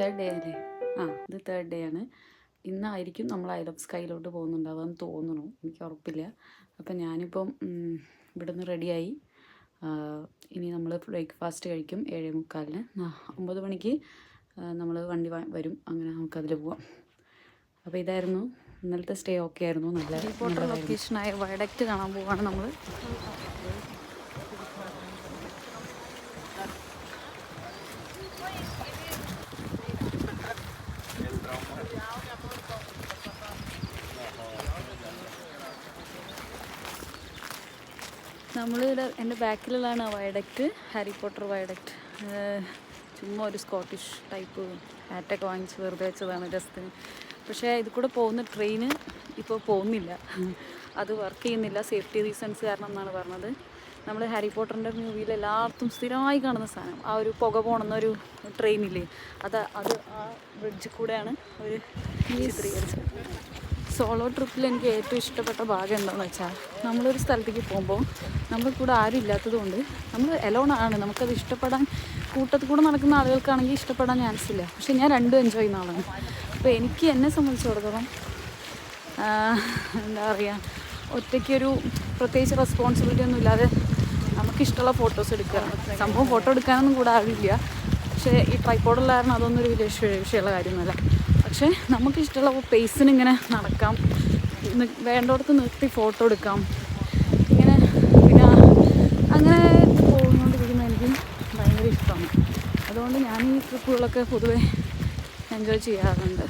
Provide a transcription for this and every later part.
Third day അല്ലേ? ഇത് third day ആണ്. ഇന്നായിരിക്കും നമ്മൾ ഐ ലവ് സ്കൈയിലോട്ട് പോകുന്നുണ്ടാവുമെന്ന് തോന്നുന്നു, എനിക്ക് ഉറപ്പില്ല. അപ്പം ഞാനിപ്പം ഇവിടുന്ന് റെഡിയായി. ഇനി നമ്മൾ ബ്രേക്ക്ഫാസ്റ്റ് കഴിക്കും 7:45. 9 മണിക്ക് നമ്മൾ വണ്ടി വരും. അങ്ങനെ നമുക്കതിൽ പോവാം. അപ്പോൾ ഇതായിരുന്നു ഇന്നലത്തെ സ്റ്റേ. ഓക്കെ ആയിരുന്നു. നല്ല റിപ്പോർട്ടർ ലൊക്കേഷനായ വയഡക്റ്റ് കാണാൻ പോവാണ് നമ്മൾ. നമ്മളിവിടെ എൻ്റെ ബാക്കിലുള്ളതാണ് വയഡക്റ്റ്, ഹാരി പോട്ടർ വയഡക്റ്റ്. ചുമ്മാ ഒരു സ്കോട്ടിഷ് ടൈപ്പ് ഹാറ്റൊക്കെ വാങ്ങിച്ച് വെറുതെ വെച്ചതാണ് രസത്തിന്. പക്ഷേ ഇത് കൂടെ പോകുന്ന ട്രെയിന് ഇപ്പോൾ പോകുന്നില്ല, അത് വർക്ക് ചെയ്യുന്നില്ല, സേഫ്റ്റി റീസൺസ് കാരണം എന്നാണ് പറഞ്ഞത്. നമ്മൾ ഹാരി പോട്ടറിൻ്റെ മൂവിയിൽ എല്ലായിടത്തും സ്ഥിരമായി കാണുന്ന സാധനം, ആ ഒരു പുക പോണെന്നൊരു ട്രെയിനില്ലേ, അത് ആ ബ്രിഡ്ജിൽ കൂടെയാണ് അവർ ചിത്രീകരിച്ചത്. സോളോ ട്രിപ്പിൽ എനിക്ക് ഏറ്റവും ഇഷ്ടപ്പെട്ട ഭാഗം എന്താണെന്ന് വെച്ചാൽ, നമ്മളൊരു സ്ഥലത്തേക്ക് പോകുമ്പോൾ നമ്മുടെ കൂടെ ആരും ഇല്ലാത്തതുകൊണ്ട് നമ്മൾ എലോണാണ്. നമുക്കത് ഇഷ്ടപ്പെടാൻ, കൂട്ടത്തിൽ കൂടെ നടക്കുന്ന ആളുകൾക്കാണെങ്കിൽ ഇഷ്ടപ്പെടാൻ ചാൻസ് ഇല്ല. പക്ഷേ ഞാൻ രണ്ടും എൻജോയ് ചെയ്യുന്ന ആളാണ്. അപ്പോൾ എനിക്ക് എന്നെ സംബന്ധിച്ചിടത്തോളം എന്താ പറയുക, ഒറ്റയ്ക്കൊരു പ്രത്യേകിച്ച് റെസ്പോൺസിബിലിറ്റി ഒന്നും ഇല്ലാതെ നമുക്കിഷ്ടമുള്ള ഫോട്ടോസ് എടുക്കുക. സംഭവം ഫോട്ടോ എടുക്കാനൊന്നും കൂടെ ആവില്ല, പക്ഷേ ഈ ട്രൈപോഡുള്ള കാരണം അതൊന്നും ഒരു വലിയ വിഷയമുള്ള കാര്യമൊന്നുമല്ല. പക്ഷേ നമുക്കിഷ്ടമുള്ള പേസിന് ഇങ്ങനെ നടക്കാം, വേണ്ടോടത്ത് നിർത്തി ഫോട്ടോ എടുക്കാം. ഇങ്ങനെ പിന്നെ അങ്ങനെ പോകുന്നോണ്ടിരിക്കുന്ന എനിക്ക് ഭയങ്കര ഇഷ്ടമാണ്. അതുകൊണ്ട് ഞാൻ ഈ ട്രിപ്പുകളൊക്കെ പൊതുവെ എൻജോയ് ചെയ്യാറുണ്ട്.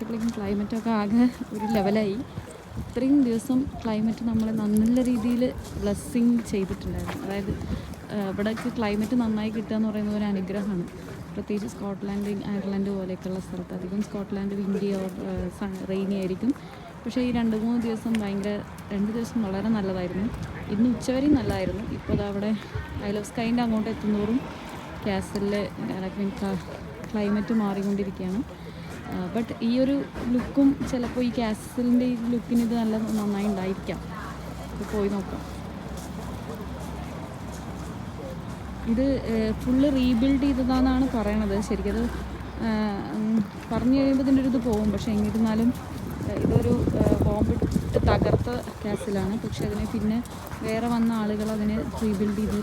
എത്തിയപ്പോഴേക്കും ക്ലൈമറ്റൊക്കെ ആകെ ഒരു ലെവലായി. ഇത്രയും ദിവസം ക്ലൈമറ്റ് നമ്മളെ നല്ല രീതിയിൽ ബ്ലെസ്സിങ് ചെയ്തിട്ടുണ്ടായിരുന്നു. അതായത് ഇവിടേക്ക് ക്ലൈമറ്റ് നന്നായി കിട്ടുക എന്ന് പറയുന്നത് ഒരു അനുഗ്രഹമാണ്. പ്രത്യേകിച്ച് സ്കോട്ട്ലാൻഡ്, അയർലൻഡ് പോലെയൊക്കെയുള്ള സ്ഥലത്ത് അധികം സ്കോട്ട്ലാൻഡ് വിൻഡി ഓർ റെയിനി ആയിരിക്കും. പക്ഷേ ഈ 2-3 ദിവസം 2 ദിവസം വളരെ നല്ലതായിരുന്നു. ഇന്ന് ഉച്ചവരെയും നല്ലതായിരുന്നു. ഇപ്പോൾ അത് അവിടെ ഐൽ ഓഫ് സ്കൈൻ്റെ അങ്ങോട്ട് എത്തുന്നതോറും കാസലിലെ ക്ലൈമറ്റ് മാറിക്കൊണ്ടിരിക്കുകയാണ്. ബട്ട് ഈ ഒരു ലുക്കും ചിലപ്പോൾ ഈ കാസലിൻ്റെ ഈ ലുക്കിന് ഇത് നന്നായി ഉണ്ടായിരിക്കാം. ഇത് പോയി നോക്കാം. ഇത് ഫുള്ള് റീബിൽഡ് ചെയ്തതാണെന്നാണ് പറയണത്. ശരിക്കത് പറഞ്ഞു കഴിയുമ്പോൾ ഇതിൻ്റെ ഒരു ഇത് പോകും. പക്ഷേ എന്നിരുന്നാലും ഇതൊരു ബോംബിട്ട് തകർത്ത കാസിലാണ്. പക്ഷെ അതിനെ പിന്നെ വേറെ വന്ന ആളുകൾ അതിനെ റീബിൽഡ് ചെയ്ത്